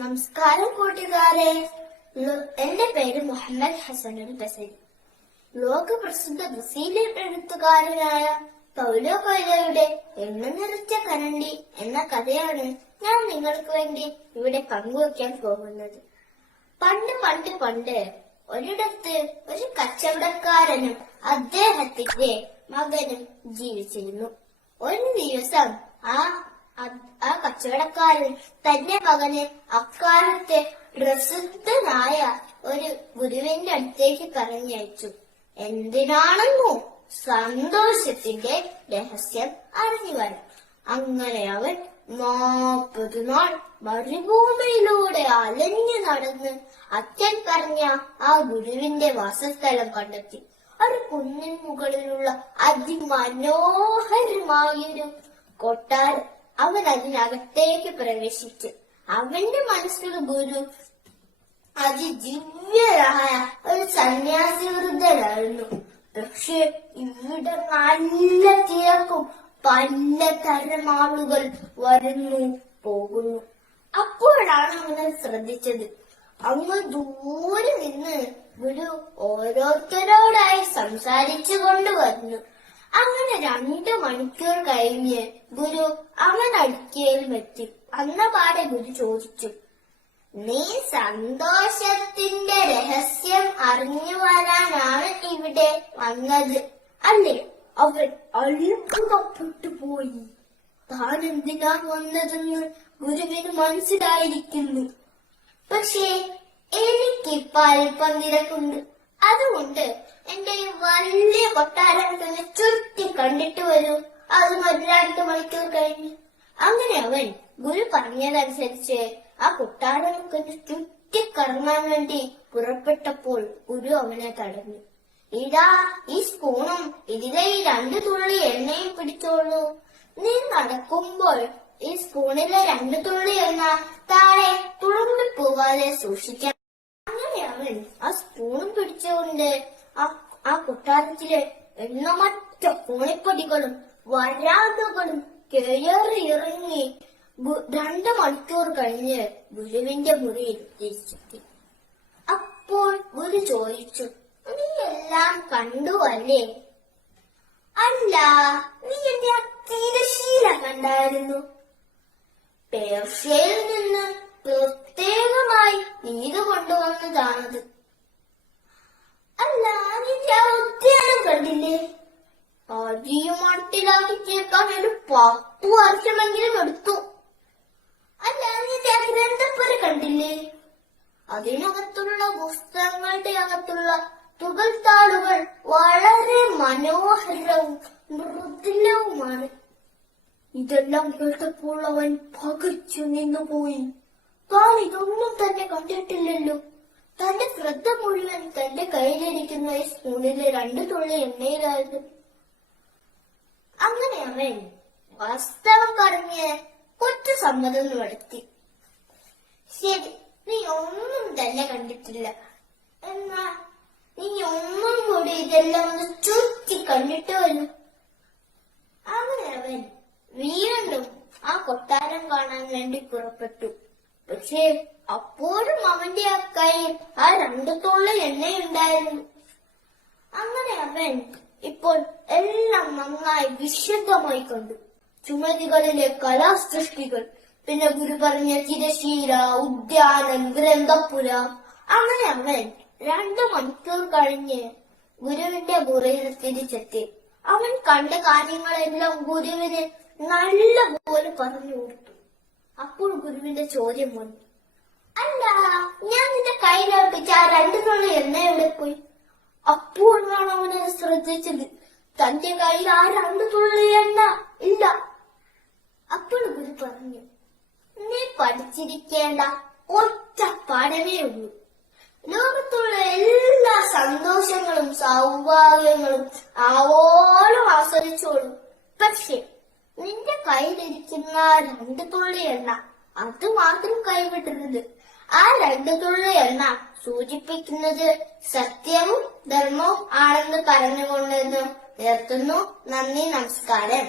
നമസ്കാരം കൂട്ടുകാരെ. എന്റെ പേര് മുഹമ്മദ് ഹസനുൽ ബസരി. ലോകപ്രസിദ്ധ ബ്രസീലിയൻ എഴുത്തുകാരനായ പൗലോ കൊയ്ലോയുടെ എണ്ണ നിറച്ച കരണ്ടി എന്ന കഥയാണ് ഞാൻ നിങ്ങൾക്ക് വേണ്ടി ഇവിടെ പങ്കുവയ്ക്കാൻ പോകുന്നത്. പണ്ട് പണ്ട് പണ്ട് ഒരിടത്ത് ഒരു കച്ചവടക്കാരനും അദ്ദേഹത്തിന്റെ മകനും ജീവിച്ചിരുന്നു. ഒരു ദിവസം ആ കച്ചവടക്കാരൻ തന്റെ മകനെ അക്കാലത്തെ പ്രസിദ്ധനായ ഒരു ഗുരുവിന്റെ അടുത്തേക്ക് പറഞ്ഞയച്ചു. എന്തിനാണെന്നോ? സന്തോഷത്തിന്റെ രഹസ്യം അറിഞ്ഞു വരാൻ. അങ്ങനെ അവൻ 40 നാൾ മരുഭൂമിയിലൂടെ അലഞ്ഞു നടന്ന് അച്ഛൻ പറഞ്ഞ ആ ഗുരുവിന്റെ വാസസ്ഥലം കണ്ടെത്തി. ഒരു കുന്നിൻ മുകളിലുള്ള അതിമനോഹരമായൊരു കൊട്ടാരം. അവൻ അതിനകത്തേക്ക് പ്രവേശിച്ചു. അവന്റെ മനസ്സിൽ ഗുരു അതിദിവ്യരായ ഒരു സന്യാസി വൃദ്ധനായിരുന്നു. പക്ഷെ ഇവിടെ നല്ല തിരക്കും, പലതരം ആളുകൾ വരുന്നു പോകുന്നു. അപ്പോഴാണ് അവനെ ശ്രദ്ധിച്ചത്. അങ്ങ് ദൂരെ നിന്ന് ഗുരു ഓരോരുത്തരോടായി സംസാരിച്ചു കൊണ്ടുവന്നു. അങ്ങനെ 2 മണിക്കൂർ കഴിഞ്ഞ് ഗുരു അവൻ അടുക്കലുമെത്തി. അന്നപാടെ ഗുരു ചോദിച്ചു, നീ സന്തോഷത്തിന്റെ രഹസ്യം അറിഞ്ഞു വരാനാണ് ഇവിടെ വന്നത് അല്ലേ? അവൻ അത്ഭുതപ്പെട്ടു പോയി. താൻ എന്തിനാ വന്നതെന്ന് ഗുരുവിന് മനസ്സിലായിരിക്കുന്നു. പക്ഷേ എനിക്കിപ്പോ അല്പം തിരക്കുണ്ട്. അതുകൊണ്ട് എന്റെ ഈ വലിയ കൊട്ടാരം തന്നെ ചുറ്റി കണ്ടിട്ട് വരൂ. അതും 2 മണിക്കൂർ കഴിഞ്ഞു. അങ്ങനെ അവൻ ഗുരു പറഞ്ഞതനുസരിച്ച് ആ കൊട്ടാരമൊക്കെ ചുറ്റിക്കറങ്ങാൻ വേണ്ടി പുറപ്പെട്ടപ്പോൾ ഗുരു അവനെ തടഞ്ഞു. ഇതാ ഈ സ്പൂണും ഇതിലെ ഈ 2 തുള്ളി എണ്ണയും പിടിച്ചോളൂ. നീ നടക്കുമ്പോൾ ഈ സ്പൂണിലെ 2 തുള്ളി എണ്ണ താഴെ തുളുമ്പിപ്പോവാതെ സൂക്ഷിക്കണം. അങ്ങനെ അവൻ ആ സ്പൂണും പിടിച്ചുകൊണ്ട് ആ കൊട്ടാരത്തിലെ എണ്ണമറ്റ കോണിപ്പടികളും വരാന്തകളും കയറി ഇറങ്ങി 2 മണിക്കൂർ കഴിഞ്ഞ് ഗുരുവിന്റെ മുറിയിൽ തിരിച്ചെത്തി. അപ്പോൾ ഗുരു ചോദിച്ചു, നീ എല്ലാം കണ്ടു അല്ലേ? അല്ല, നീ എന്റെ തിരശീല കണ്ടായിരുന്നു. പേർഷ്യയിൽ നിന്ന് പ്രത്യേകമായി നീത് കൊണ്ടുവന്നതാണത്. അല്ല, നിന്റെ ആ ഉദ്യാനം കണ്ടില്ലേ? അരിയും മട്ടിലാക്കി ചേർക്കാൻ ഒരു 10 വർഷമെങ്കിലും എടുത്തു. അല്ല, നിന്റെ ആ ഗ്രന്ഥപ്പുര കണ്ടില്ലേ? അതിനകത്തുള്ള പുസ്തകങ്ങളുടെ അകത്തുള്ള തുകൽത്താളുകൾ വളരെ മനോഹരവും മൃദുലവുമാണ്. ഇതെല്ലാം കേട്ടപ്പോൾ അവൻ പകച്ചു നിന്നുപോയി. താൻ ഇതൊന്നും തന്നെ കണ്ടിട്ടില്ലല്ലോ. തന്റെ ശ്രദ്ധ മുഴുവൻ തന്റെ കയ്യിലിരിക്കുന്ന ഈ സ്പൂണിലെ 2 തുള്ളി എണ്ണയിലായിരുന്നു. അങ്ങനെ അവൻ വാസ്തവം പറഞ്ഞ് കുറ്റസമ്മതം നടത്തി. ശരി, നീ ഒന്നും തന്നെ കണ്ടിട്ടില്ല. എന്നാ നീ ഒന്നും കൂടി ഇതെല്ലാം ഒന്ന് ചുറ്റി കണ്ടിട്ട് വരും. അങ്ങനെ അവൻ വീണ്ടും ആ കൊട്ടാരം കാണാൻ വേണ്ടി പുറപ്പെട്ടു. പക്ഷേ അപ്പോഴും അവന്റെ ആ കയ്യിൽ ആ 2 തുള്ളി എണ്ണയുണ്ടായിരുന്നു. അങ്ങനെ അവൻ ഇപ്പോൾ എല്ലാം നന്നായി വിശദമായി കണ്ടു. ചുമരുകളിലെ കലാസൃഷ്ടികൾ, പിന്നെ ഗുരു പറഞ്ഞ തിരശീല, ഉദ്യാനം, ഗ്രന്ഥപ്പുര. അങ്ങനെ അവൻ 2 മണിക്കൂർ കഴിഞ്ഞ് ഗുരുവിന്റെ മുറിയിൽ തിരിച്ചെത്തി. അവൻ കണ്ട കാര്യങ്ങളെല്ലാം ഗുരുവിന് നല്ല പോലെ പറഞ്ഞു കൊടുത്തു. അപ്പോൾ ഗുരുവിന്റെ ചോദ്യം വന്നു, അല്ല, ഞാൻ നിന്റെ കയ്യിലേൽപ്പിച്ച ആ 2 തുള്ളി എണ്ണ എവിടെ പോയി? അപ്പോഴാണ് അവനത് ശ്രദ്ധിച്ചത്. തന്റെ കയ്യിൽ ആ 2 തുള്ളി എണ്ണ ഇല്ല. അപ്പോൾ ഗുരു പറഞ്ഞു, നീ പഠിച്ചിരിക്കേണ്ട ഒറ്റ പാഠമേ ഉള്ളൂ. ലോകത്തുള്ള എല്ലാ സന്തോഷങ്ങളും സൗഭാഗ്യങ്ങളും ആവോളം ആസ്വദിച്ചോളൂ. പക്ഷെ നിന്റെ കയ്യിലിരിക്കുന്ന 2 തുള്ളി എണ്ണ അത് മാത്രം കൈവിടരുത്. ആ 2 തുള്ളി എണ്ണ സൂചിപ്പിക്കുന്നത് സത്യവും ധർമ്മവും ആണെന്ന് പറഞ്ഞുകൊണ്ട് നിർത്തുന്നു. നന്ദി, നമസ്കാരം.